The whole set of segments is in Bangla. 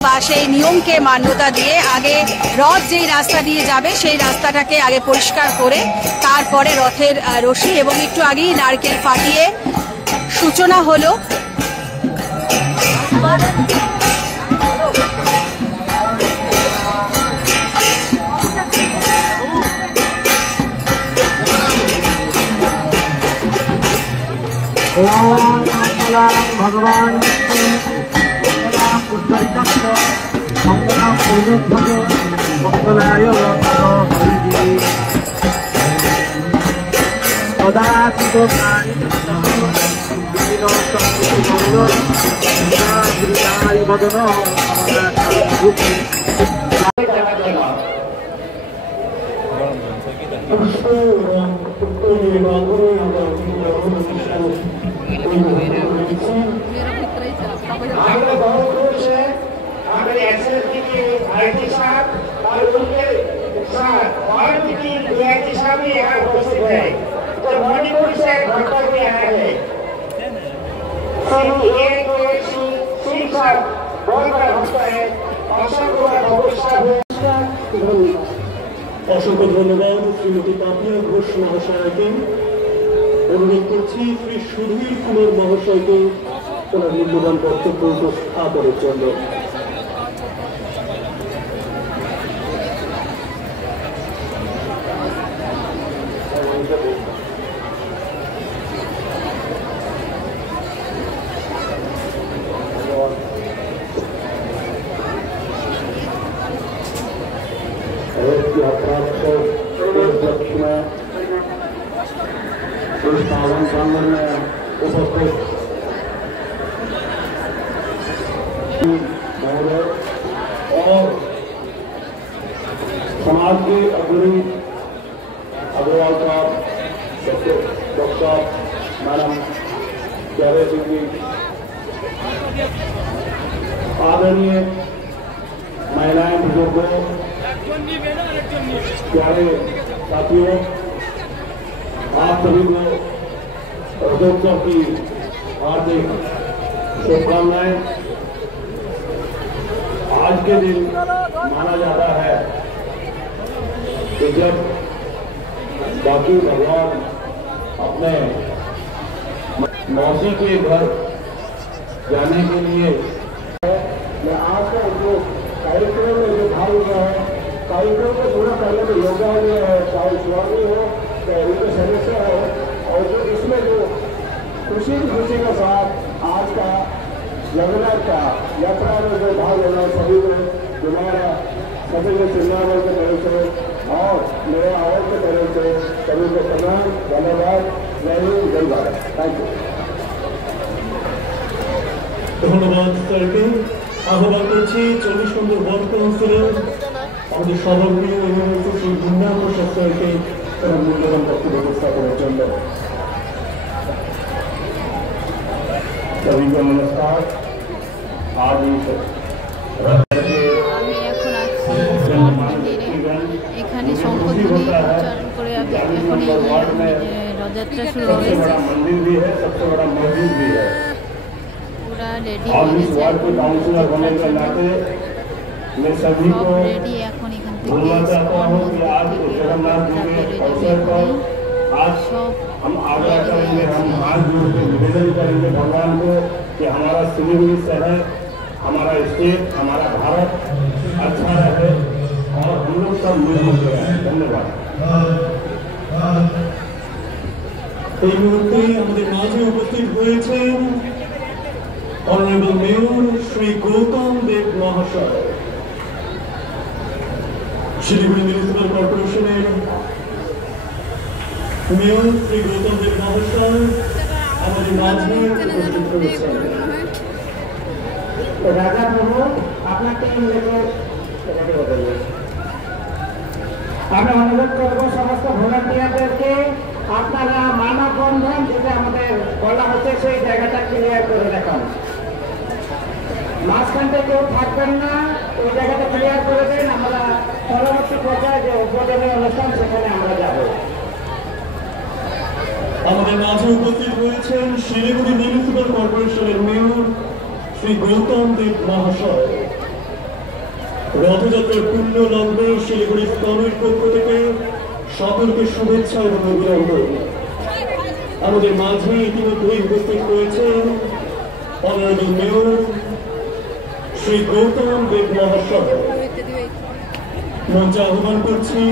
বা সেই নিয়মকে মান্যতা দিয়ে আগে রথ যেই রাস্তা দিয়ে যাবে সেই রাস্তাটাকে আগে পরিষ্কার করে তারপরে রথের রশি এবং একটু আগেই নারকেল ফাটিয়ে সূচনা হলো। ভগবান মঙ্গলায় অসংখ্য ধন্যবাদ শ্রীমতী পাপিয়া ঘোষ মহাশয়কে। অনুরোধ করছি শ্রী সুধীর কুমার মহাশয়কে ওনার মূল্যবান বক্তব্য উপস্থাপনের জন্য। इस पावन प्रांगण में उपस्थित महोदय और समाज के अग्रणी अग्रवाल साहब, डॉक्टर साहब, मैडम प्यारे सिंह जी, आदरणीय महिलाएं, बुजुर्गों, प्यारे साथियों, आप सभी को रथोत्सव की हार्दिक शुभकामनाएं। आज के दिन माना जाता है कि जब बाकी भगवान अपने मौसी के घर जाने के लिए मैं आज का जो कार्यक्रम में जो भाग हुआ है, कार्यक्रम को पूरा करने में योगदान दिया है, चाहे स्वामी हो उनके सदस्य है, और जो इसमें जो खुशी के साथ आज का जगन्नाथ का यात्रा में जो भाग लेना सभी को हमारा सभी को चिल्लावर के तरफ से और मेरे आवाज के तरफ से सभी को प्रणाम, धन्यवाद, जय हिंद, जय भारत। Thank you. ধন্যবাদ স্যারকে। আহ্বান করছি 40 নম্বর ওয়ার্ড কাউন্সিলর আমাদের সর্বপ্রিয় শ্রী গুন্ডা প্রসাদ স্যারকে মূল্যবান বক্তব্য উপস্থাপনের জন্য। सभी को नमस्कार। आज আমি এখন আছি এখানে শঙ্খধ্বনি উচ্চারণ করে এখন রথযাত্রা শুরু হয়েছে। पूरा रेडी हो गए मैं सभी को रेडी এখন এখান থেকে बोलना चाहता हूँ कि आज जगन्नाथ जी के अवसर पर आज हम आग्रह करेंगे, हम हाथ जोड़ के निवेदन करेंगे भगवान को कि हमारा सिलीगुड़ी शहर, हमारा स्टेट, हमारा भारत अच्छा रहे और हम लोग सब मिलजुल के रहें। धन्यवाद। এই মুহূর্তে আমাদের মাঝে উপস্থিত হয়েছেন অনারেবল মেয়র শ্রী গৌতম দেব মহাশয়, শিলিগুড়ি মিউনিসিপাল কর্পোরেশনের মেয়র শ্রী গৌতম দেব মহাশয় আমাদের মাঝে উপস্থিত হয়েছেন। রাজা প্রভু আপনাকে আমরা অনুরোধ করবো সমস্ত ভলান্টিয়ারদেরকে আপনারা মানববন্ধন যেটা আমাদের বলা হচ্ছে সেই জায়গাটা ক্লিয়ার করে দেখান। মাঝখানটা কেউ থাকবেন না, ওই জায়গাটা ক্লিয়ার করে দেন। আমরা পরবর্তী পর্যায়ে যে উদ্বোধনী অনুষ্ঠান সেখানে আমরা যাব। আমাদের মাঝে উপস্থিত হয়েছেন শিলিগুড়ি মিউনিসিপাল কর্পোরেশনের মেয়র শ্রী গৌতম দেব মহাশয়। রথযাত্রার পূর্ণ লগ্নে শিলিগুড়ি স্তরের পক্ষ থেকে সকলকে শুভেচ্ছা এবং অভিনন্দন। আমাদের মাঝে ইতিমধ্যেই উপস্থিত হয়েছেন অনারেবল মেয়র শ্রী গৌতম দেব মহাশয়। মঞ্চে আহ্বান করছি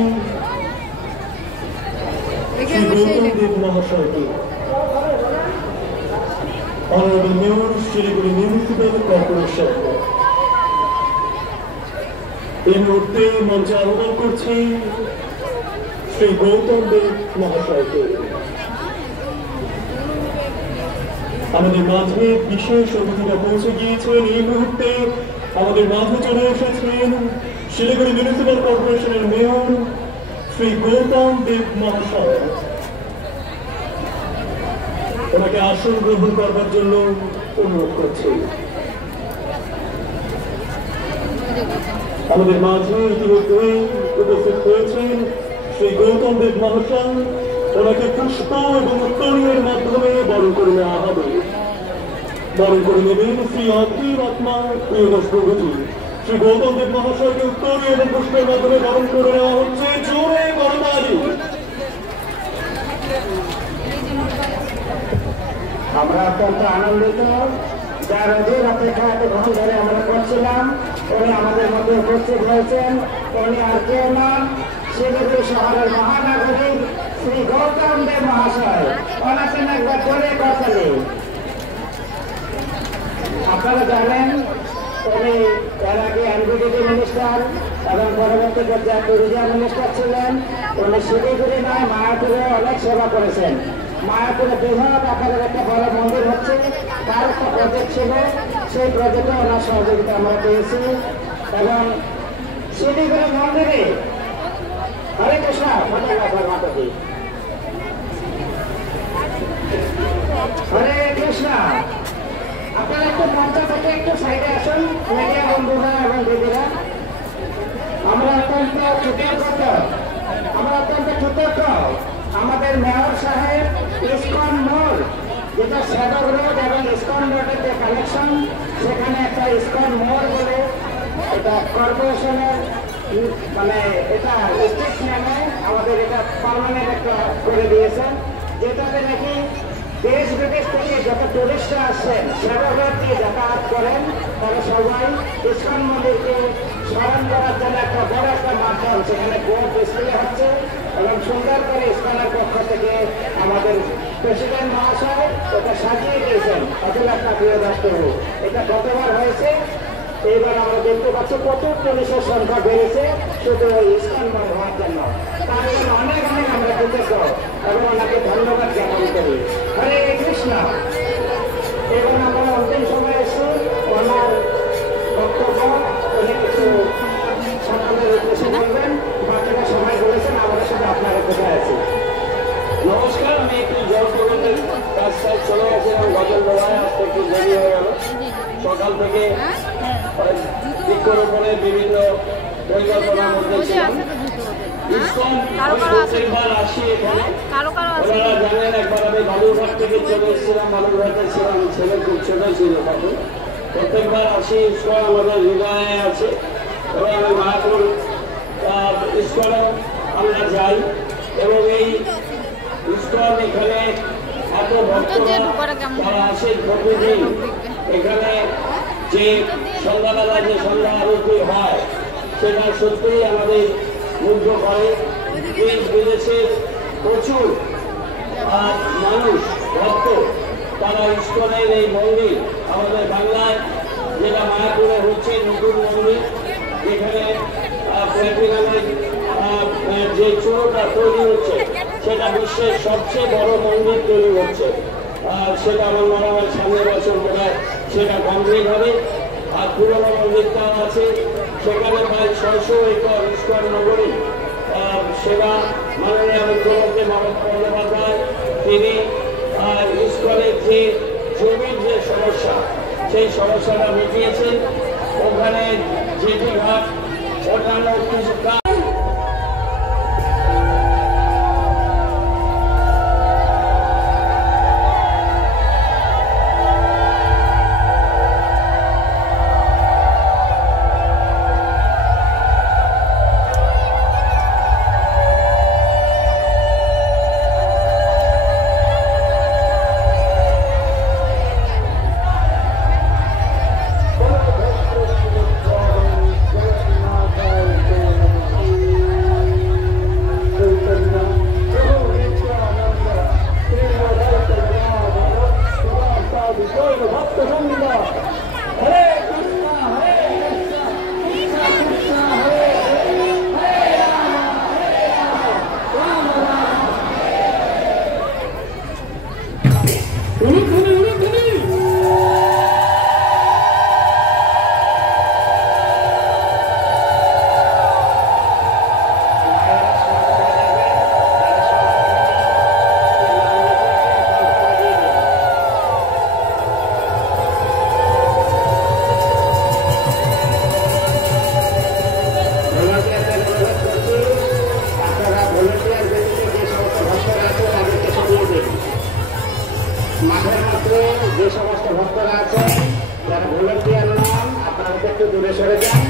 শ্রী গৌতম দেব মহাশয়কে। Honourable mayor Siliguri municipal corporation. এই মুহূর্তে মঞ্চে আহ্বান করছি শ্রী গৌতম দেব মহাশয়কে। আমাদের মাঝে বিশেষ অতিথিরা পৌঁছে গিয়েছেন। এই মুহূর্তে আমাদের মাঝে চলে এসেছেন শিলিগুড়ি মিউনিসিপ্যাল কর্পোরেশনের মেয়র শ্রী গৌতম দেব মহাশয়। ওনাকে আসন গ্রহণ করবার জন্য অনুরোধ করছি। আমাদের মাঝে ইতিমধ্যে উপস্থিত হয়েছেন শ্রী গৌতম দেব মহাশয়। ওনাকে পুষ্প এবং উত্তরীয়ের মাধ্যমে বরণ করে নেওয়া হবে। বরণ করে নেবেন শ্রী অগ্রিম আত্মা প্রিয়দাস প্রভুজি। শ্রী গৌতম দেব মহাশয়কে উত্তরী এবং পুষ্পের মাধ্যমে বরণ করে নেওয়া হচ্ছে। জোরে করতালি। আমরা অত্যন্ত আনন্দিত, যার অধীর অপেক্ষা এতক্ষণ ধরে আমরা করছিলাম। উনি আমাদের মধ্যে উপস্থিত হয়েছেন। উনি আর কেউ না, শিলিগুড়ি শহরের মহানাগরিক শ্রী গৌতম দেব মহাশয়। ওনাকে একবার জোরে করতালি। আপনারা জানেন উনি এর আগে এনবিডিটি মিনিস্টার এবং পরবর্তী পর্যায়ে ট্যুরিজম মিনিস্টার ছিলেন। উনি শিলিগুড়ি নয় মায়াপুরে অনেক সেবা করেছেন। মায়াপুরে বৃহৎ আকারের একটা বড় মন্দির হচ্ছে, তার একটা প্রজেক্ট ছিল। সেই প্রজেক্টে ওনার সহযোগিতা আমরা পেয়েছি। এবং শিলিগুড়ি মন্দিরে হরে কৃষ্ণ মাতাজি হরে কৃষ্ণ। আপনারা একটু মঞ্চ থেকে একটু সাইডে আসুন, মিডিয়া বন্ধুরা এবং দিদিরা। আমরা অত্যন্ত কৃতজ্ঞ আমাদের মেয়র সাহেব ইসকন মোড়, যেটা সেদক রোড এবং ইসকন রোডের যে কানেকশন, সেখানে একটা ইসকন মোড় বলে এটা কর্পোরেশনের মানে এটা স্ট্রিক্ট নেমে আমাদের এটা পার্মানেন্ট একটা করে দিয়েছেন, যেটাতে নাকি দেশ বিদেশ থেকে যত টুরিস্টরা আসছেন সেদক রোড দিয়ে যাতায়াত করেন, তারা সবাই ইসকন মন্দিরকে স্মরণ করার জন্য একটা বড় একটা মাধ্যম সেখানে বোর্ড ডিসপ্লে হচ্ছে। এবং সুন্দর করে ইসকনের পক্ষ থেকে আমাদের প্রেসিডেন্ট মহাশয় ওটা সাজিয়ে দিয়েছেন। অতুল একটা প্রিয়দাস প্রভু, এটা গতবার হয়েছে। এইবার আমরা দেখতে পাচ্ছি প্রচুর পুলিশের সংখ্যা বেড়েছে শুধু ওই ইসকন হওয়ার জন্য। তার জন্য অনেক অনেক আমরা কৃতজ্ঞ এবং ওনাকে ধন্যবাদ জ্ঞাপন করি। হরে কৃষ্ণ। এবং আমরা অন্তিম সময় এসে ওনার বক্তব্য উনি কিছু সকলের উদ্দেশ্যে বলবেন। বাকিরা সবাই বলেছেন, আমাদের সাথে আপনারা কোথায় আছি। নমস্কার, আমি একটু জল প্রবন্ধের রাস্তায় চলে গেছিলাম গজল বেলায়, আসতে একটু দেরি হয়ে গেল। সকাল থেকে বৃক্ষরোপণের বিভিন্ন পরিকল্পনার মধ্যে ছিলাম। প্রত্যেকবার আসি এখানে, ওনারা জানেন একবার আমি বালুরঘাট থেকে চলে এসেছিলাম। বালুরঘাটে ছিলাম, ছেলে খুব ছোট ছিল তখন। প্রত্যেকবার আসি, ইস্কন আমাদের হৃদয়ে আছে এবং আমি মায়াপুর ইস্কনে আমরা যাই। এবং এই ইস্কন এখানে এত ভক্তরা তারা আসে প্রতিদিন। এখানে যে সন্ধ্যাবেলা যে সন্ধ্যা আরতি হয় সেটা সত্যিই আমাদের মুগ্ধ করে। দেশ বিদেশের প্রচুর মানুষ ভক্ত তারা ইস্কনের এই মন্দির আমাদের বাংলায় যেটা মায়াপুরে হচ্ছে নতুন মন্দির, যেখানে প্ল্যাটিনামের যে চূড়োটা তৈরি হচ্ছে সেটা বিশ্বের সবচেয়ে বড় মন্দির তৈরি হচ্ছে। সেটা আমার মনে হয় সামনের বছর মনে হয় সেটা কমপ্লিট হবে। আর পুরোনো মন্দিরটাও আছে, সেখানে প্রায় 600 একর ইস্কন নগরী সেবা মাননীয় মুখ্যমন্ত্রী মমতা বন্দ্যোপাধ্যায় তিনি ইস্কনের যে জমির যে সমস্যা সেই সমস্যাটা মিটিয়েছেন। ওখানে জেটি ঘাট অন্যান্য কিছু কাজ দূরে সরে যান।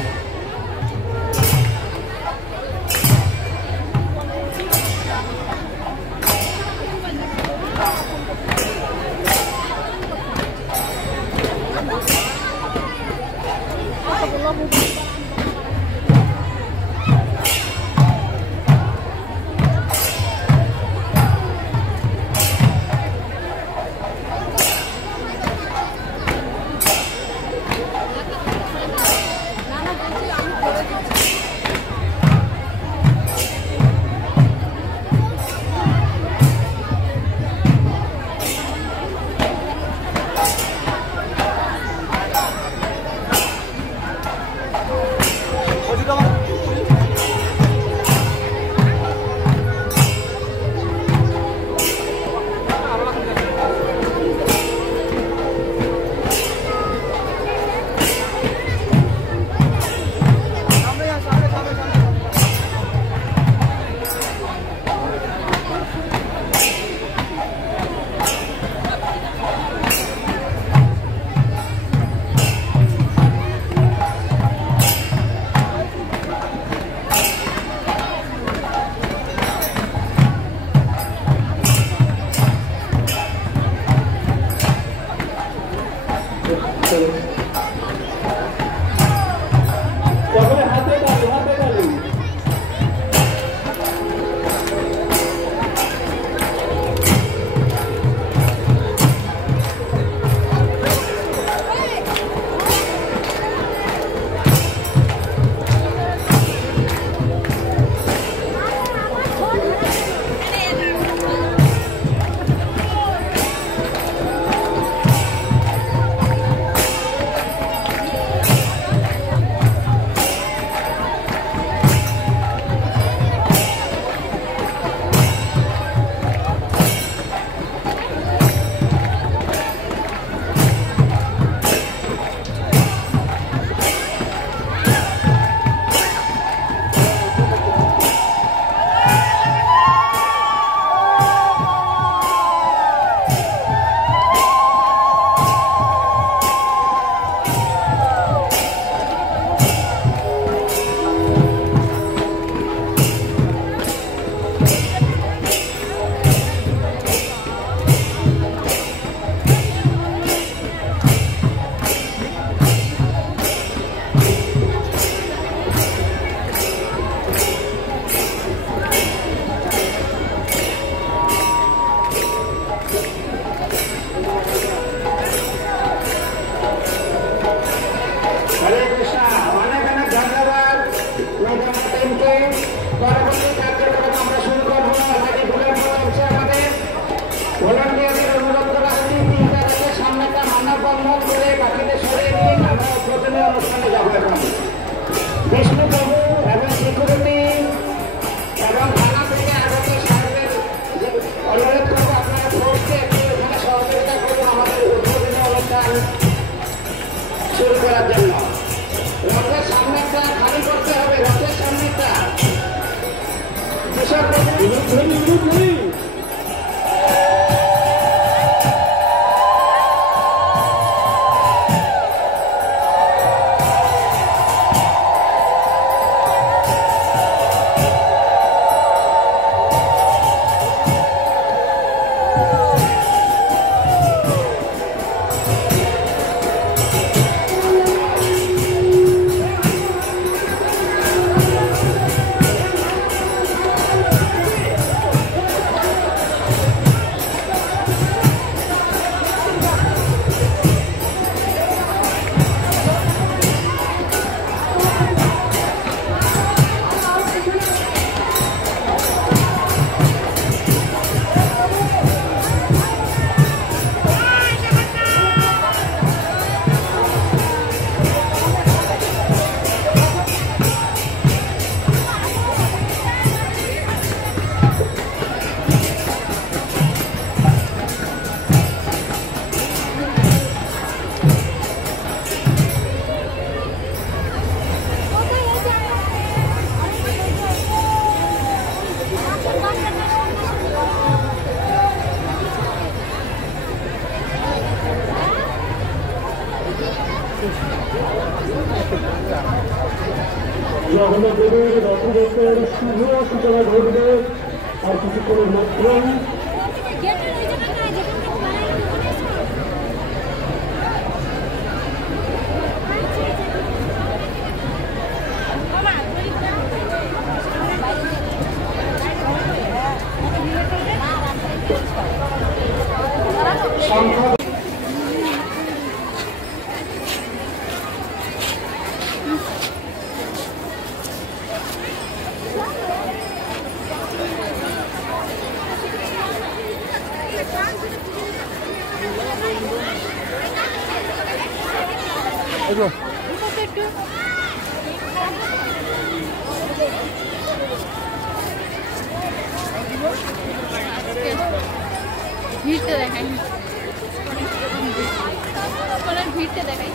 জগন্নাথ দেবের রথযাত্রার শুভ সূচনা ঘটবে আর কিছুক্ষণের মধ্যেই। ভিড়টা দেখাই, ভিড়টা দেখাই,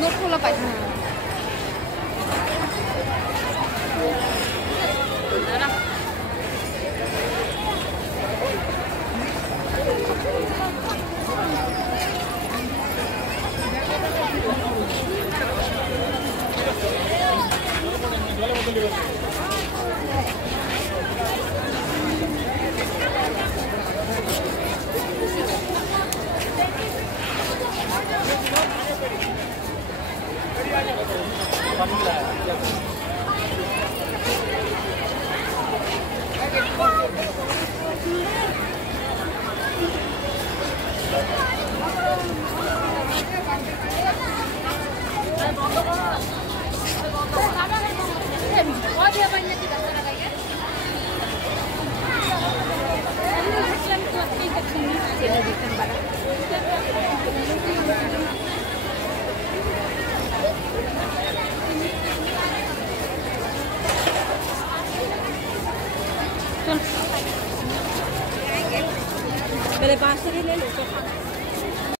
নোট খোলা পাইছে না। पहले 500 ले लो।